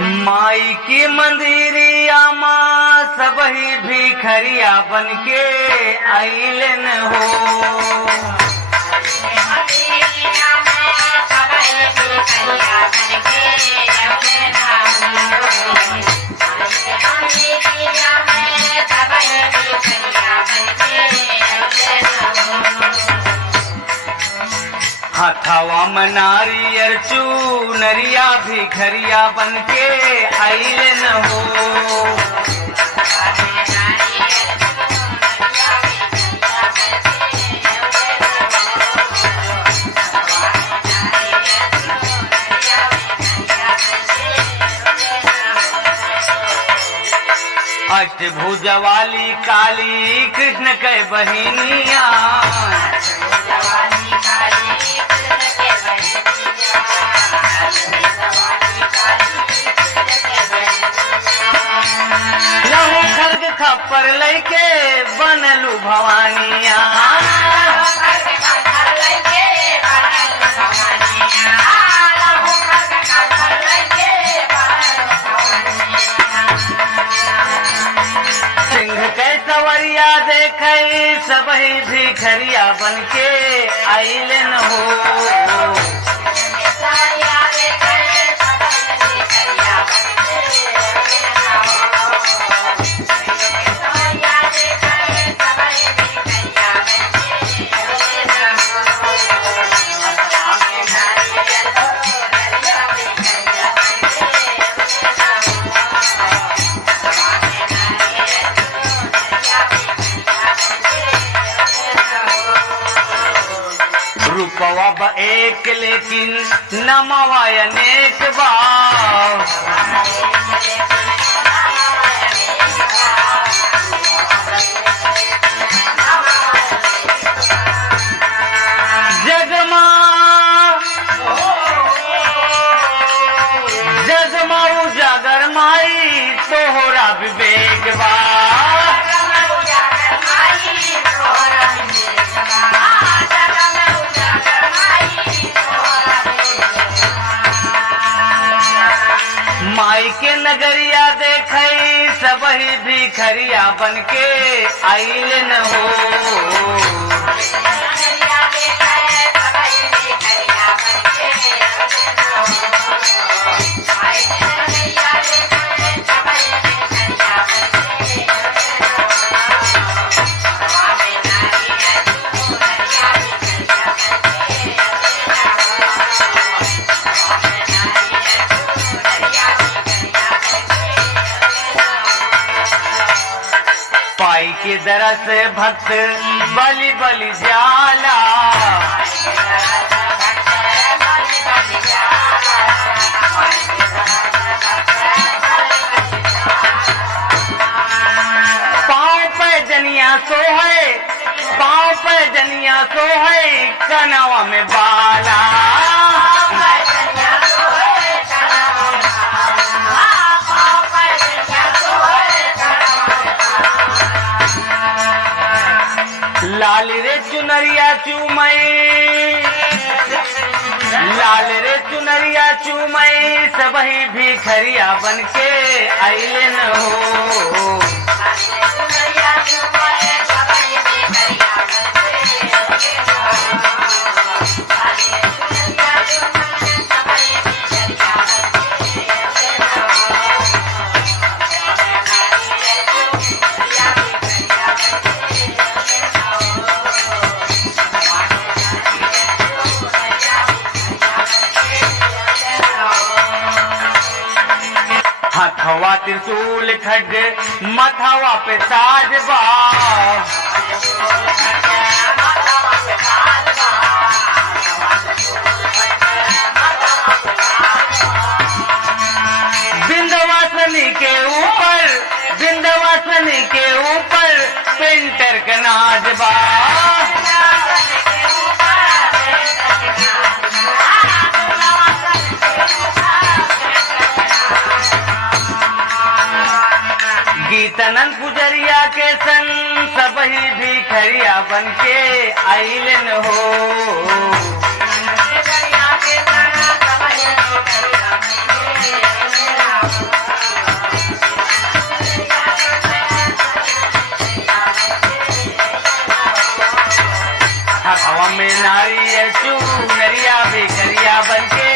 माई की मंदिरिया माँ सबही भिखरिया बनके आइलन हो। हथवा में नारियर चूनरिया भिखरिया बनके आइलन हो। अष्टभुजा वाली काली कृष्ण के बहिनिया, लहू खर्ग खप्पर लैके बनलू भवानिया। सिंह के सवरिया देखे सबही भिखरिया बनके आइलन हो। रूपवा एक लेकिन नमवा अनेक बार। जगमा उजागर माई तोहरा विवेक बा। माई के नगरिया देखे सबही भिखरिया बनके आइलन हो। पाई के दरस भक्त बलि बलि जाला। पाँव पे जनिया सोहे, पाँव पे जनिया सोहे कनवा में बाला। लाल रे चुनरिया चूमई, लाल रे चुनरिया चूमई सबही भिखरिया बनके आइलन हो। हथवा त्रिशूल खड्ग मथवा पे साजबा। विंध्यवासिनी के ऊपर, विंध्यवासिनी के ऊपर पेंटर का नाजबा। गीतनंद पुजरिया के संग सबही भिखरिया बनके आइलन हो। हवा में नारी है चू नरिया भी करिया बनके